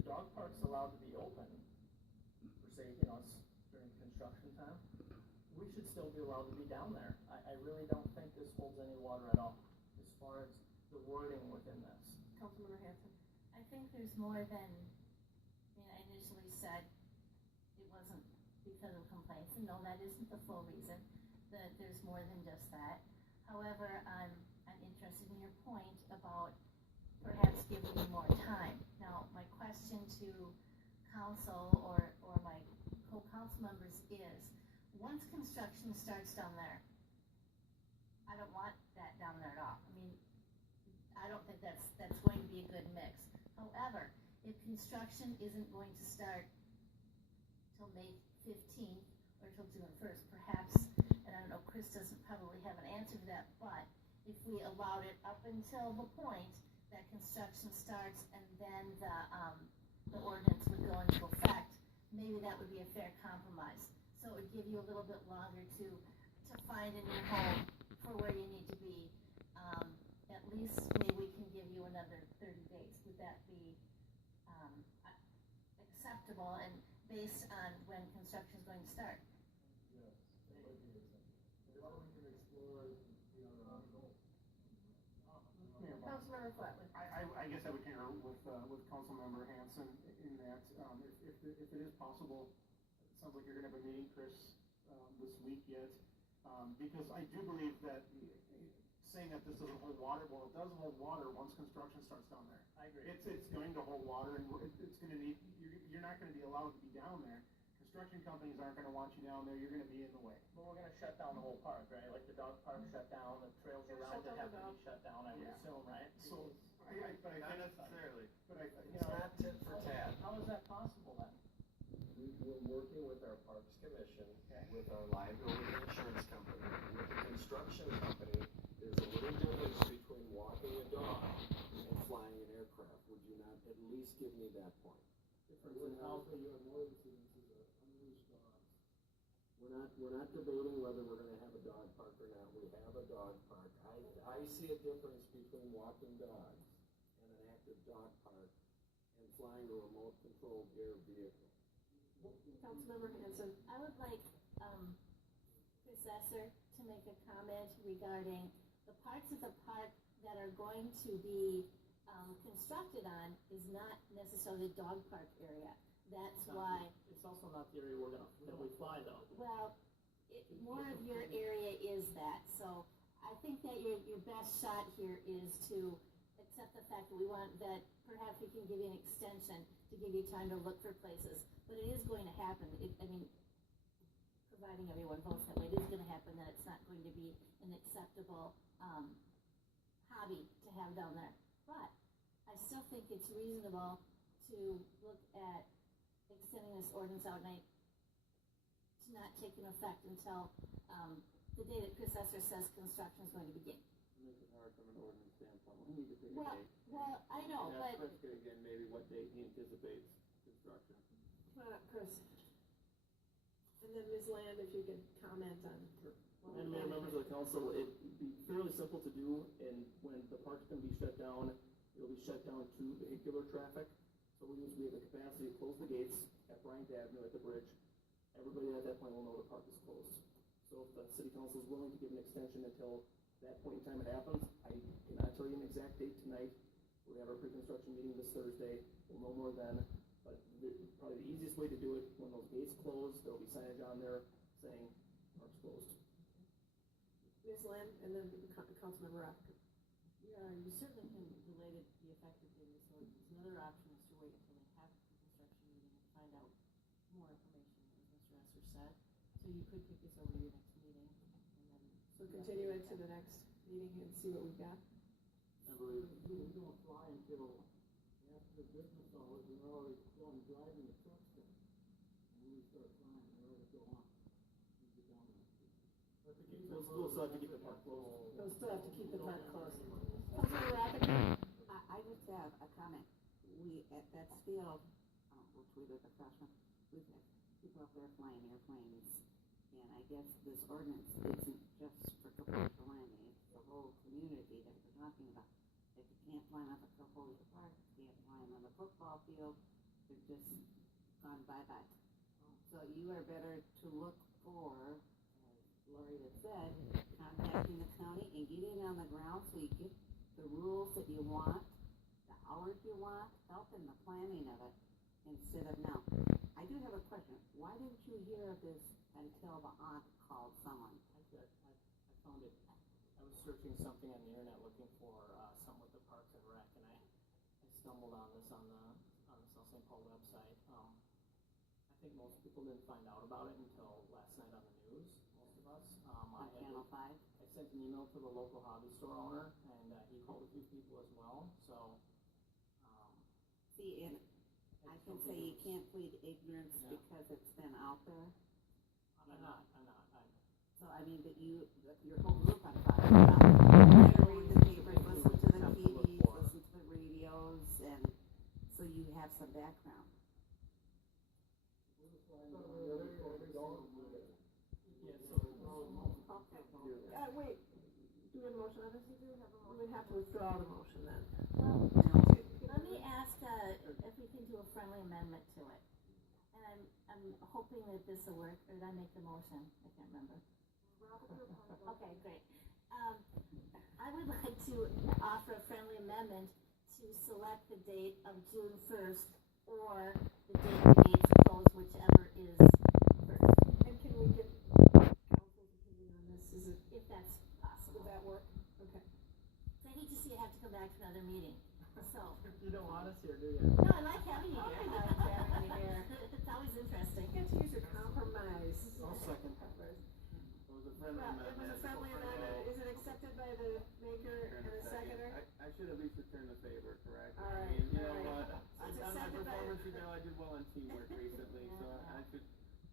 the dog park's allowed to be open, for say, it's during construction time, we should still be allowed to be down there. I really don't think this holds any water at all, as far as the wording within this. Councilmember Hanson. I think there's more than, I initially said it wasn't because of complaints, and no, that isn't the full reason, that there's more than just that. However, I'm interested in your point about perhaps giving you more time. Now, my question to council or my co-council members is, once construction starts down there, I don't want that down there at all. I don't think that's going to be a good mix. However, if construction isn't going to start till May 15th or till June 1st, perhaps, and I don't know, Chris doesn't probably have an answer to that, but if we allowed it up until the point that construction starts and then the ordinance would go into effect, maybe that would be a fair compromise. So it would give you a little bit longer to find a new home for where you need to be. At least maybe we can give you another 30 days. Would that be acceptable and based on when construction is going to start? Yes, that would be acceptable. Well, we can explore the other options. Councilmember Flatman. I guess I would concur with Councilmember Hanson in that if it is possible, it sounds like you're going to have a meeting, Chris, this week yet, because I do believe that saying that this doesn't hold water, well, it does hold water once construction starts down there. I agree. It's going to hold water, and it's going to need. You're not going to be allowed to be down there. Construction companies aren't going to want you down there. You're going to be in the way. But we're going to shut down the whole park, right? Like the dog park shut down, the trails around it have to be shut down, I would assume, right? So, Not necessarily. But It's not tit for tat. How is that possible then? We're working with our Parks Commission, with our liability insurance company, with the construction company. There's a little difference between walking a dog and flying an aircraft. Would you not at least give me that point? You have more incidences of unleashed dogs. We're not debating whether we're gonna have a dog park or not. We have a dog park. I see a difference between walking dogs and an active dog park and flying a remote controlled air vehicle. Councilmember Hanson. I would like Chris Esser to make a comment regarding the parts of the park that are going to be constructed on is not necessarily the dog park area. That's why. It's also not the area that we fly though. Well, more of your area is that. So I think that your best shot here is to accept the fact that that perhaps we can give you an extension to give you time to look for places. But it is going to happen. Providing everyone votes that way, it is going to happen, that it's not going to be an acceptable hobby to have down there. But I still think it's reasonable to look at extending this ordinance out to not take an effect until the day that Chris Esser says construction is going to begin. Make it hard from an ordinance standpoint. We need to pick a date. Well, I know, and but. Chris could again maybe what date he anticipates construction. Come on up, Chris. And then Ms. Land, if you could comment on her. And Mayor, members of the council, it'd be fairly simple to do, and when the park's going to be shut down, it'll be shut down to vehicular traffic. So we have the capacity to close the gates at Bryant Avenue at the bridge. Everybody at that point will know the park is closed. So if the city council is willing to give an extension until that point in time it happens, I cannot tell you an exact date tonight. We have our pre-construction meeting this Thursday. We'll know more then. But probably the easiest way to do it, when those gates close, there'll be signage on there saying park's closed. Ms. Land, and then Councilmember Rapkin. Yeah, you certainly can delay the effective date of this ordinance. Another option is to wait until they have the construction meeting and find out more information, as Mr. Esser said. So you could kick this over to your next meeting, and then. So continue it to the next meeting and see what we've got. I believe we don't fly until after the business hours, we're already going driving the trucks then. And when we start flying, we're ready to go on. We get down there. We'll still have to keep the park closed. We'll still have to keep the park closed. Councilmember Rapkin. I just have a comment. We, at that field, which we did the freshman, we've had people up there flying airplanes. And I guess this ordinance isn't just for Capulco Landing, it's the whole community that we're talking about. If you can't climb up at Capulco Park, you can't climb on the football field, they're just gone bye-bye. So you are better to look for, as Lori had said, contacting the county and getting on the ground so you get the rules that you want, the hours you want, help in the planning of it, instead of now. I do have a question. Why didn't you hear of this until the aunt called someone? I found it, I was searching something on the internet looking for, something with the Parks and Rec, and I stumbled on this on the South St. Paul website. I think most people didn't find out about it until last night on the news, most of us. On Channel 5? I sent an email to the local hobby store owner, and he called a few people as well, so, See, and I can say you can't plead ignorance Yeah. because it's been out there. I'm not. So, I mean, but your whole group I'm talking about, you better read the papers, listen to the TVs, listen to the radios, and so you have some background. Wait, do we have a motion on this? We would have to withdraw the motion then. Well, let me ask, if we can do a friendly amendment to it. And I'm hoping that this will work, or did I make the motion? I can't remember. Okay, great. I would like to offer a friendly amendment to select the date of June 1st or the date the gates close, whichever is first, And can we get council's opinion on this? Is it, if that's would possible. that work? Okay. So I hate to see you have to come back to another meeting, so. You don't want us here, do you? No, I like having you here. I like having you here. It's always interesting. You get to use your compromise. I'll second. It was a friendly Well, it was a amendment. friendly amendment. Is it accepted by the maker and the seconder? I should at least return the favor, correct? All right, I mean, you know all what, right. on It's my accepted by- performance review, I did well on teamwork recently, so Yeah. I should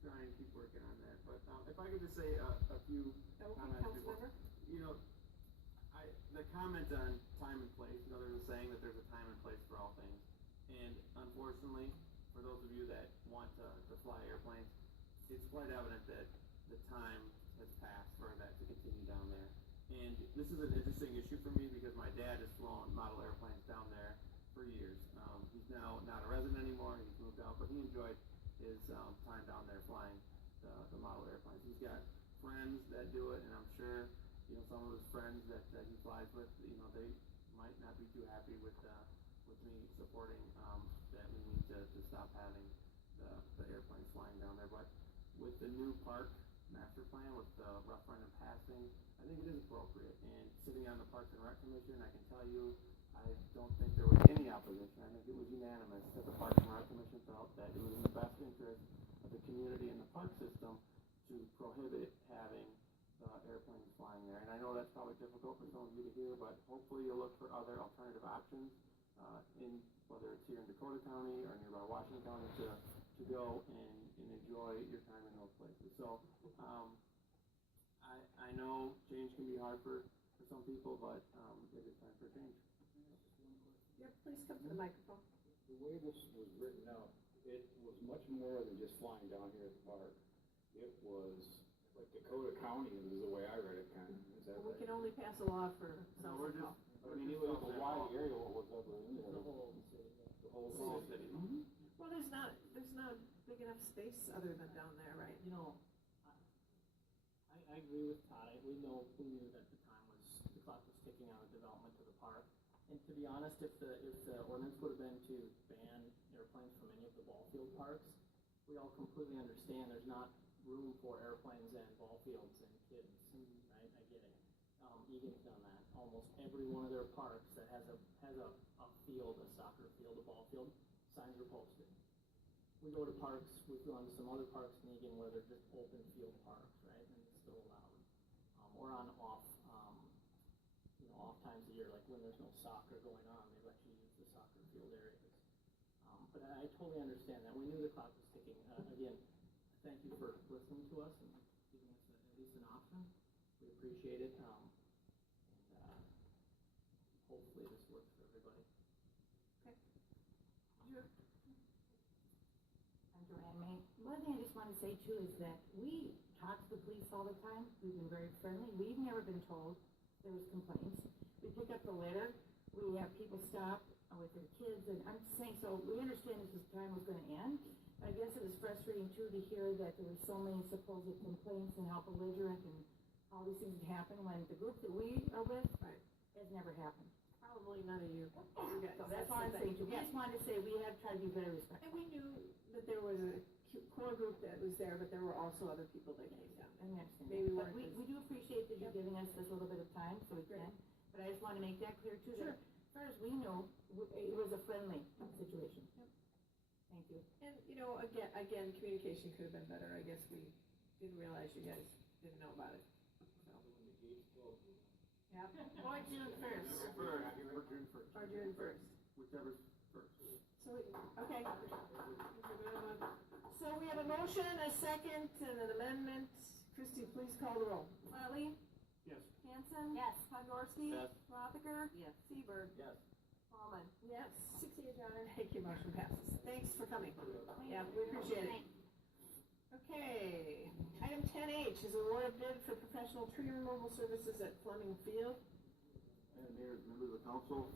try and keep working on that. But, if I could just say a few Okay, comments before. Councilmember? You know, the comment on time and place, you know, there's a saying that there's a time and place for all things. And unfortunately, for those of you that want to fly airplanes, it's quite evident that the time has passed for that to continue down there. And this is an interesting issue for me because my dad has flown model airplanes down there for years. He's now not a resident anymore, he's moved out, but he enjoyed his time down there flying the model airplanes. He's got friends that do it, and I'm sure, you know, some of his friends that he flies with, you know, they might not be too happy with me supporting that we need to stop having the airplanes flying down there. But with the new park master plan, with the rough run and passing, I think it is appropriate. And sitting on the Parks and Rec Commission, I can tell you, I don't think there was any opposition. I think it was unanimous that the Parks and Rec Commission felt that it was in the best interest of the community and the park system to prohibit having airplanes flying there. And I know that's probably difficult for some of you to hear, but hopefully you'll look for other alternative options in whether it's here in Dakota County or nearby Washington County to go and enjoy your time in those places. So I know change can be hard for some people, but it is time for change. Yeah, please come to the microphone. The way this was written out, it was much more than just flying down here at the park. It was like Dakota County is the way I read it, kind of. Is that We right? can only pass a law for So South we're St. just, Paul. I mean, it was a wide area, what was ever in there. The whole city. The whole city. city. Well, there's not big enough space other than down there, right? You know, I agree with Todd. We knew that the clock was ticking on the development of the park. And to be honest, if the ordinance would have been to ban airplanes from any of the ball field parks, we all completely understand there's not room for airplanes and ball fields and kids, right? I get it. Egan's done that. Almost every one of their parks that has a field, a soccer field, a ball field, signs are posted. We go to parks, we've gone to some other parks in Egan where they're just open field parks, right? And it's still allowed. Or on off times of year, like when there's no soccer going on, they let you use the soccer field areas. But I totally understand that. We knew the clock was ticking. Again, thank you for listening to us and giving us at least an option. We appreciate it. And hopefully this works for everybody. Okay. I'm Joanne May. One thing I just want to say too is that we talk to the police all the time. We've been very friendly. We've never been told there was complaints. We pick up the litter. We have people stop with their kids, and I'm just saying, so we understand this time was gonna end. I guess it was frustrating too to hear that there were so many supposed complaints and how belligerent and all these things had happened when the group that we are with Right. has never happened. Probably none of you guys. So that's all I'm saying too. We just wanted to say we have tried to be very respectful. And we knew that there was a core group that was there, but there were also other people that came down. And we understand. Maybe But weren't we, as- we do appreciate that you're giving us this little bit of time so we Great. can. But I just wanna make that clear too, Sure. that as far as we know, it was a friendly situation. Yep. Thank you. And, again, communication could have been better. I guess we didn't realize you guys didn't know about it. So. Yeah. Or June first. Or June first, Or June first. whichever's first. So, okay. So we have a motion, a second, and an amendment. Christie, please call the roll. Farley, Yes. Hanson. Yes. Podgorski. Yes. Rothiger. Yes. Seaver. Yes. Ballman. Yes. 6 John. Thank you, motion passes. Thanks for coming. Yeah, we appreciate it. Okay, item 10H is award of bid for professional tree removal services at Fleming Field. And Mayor, members of the council,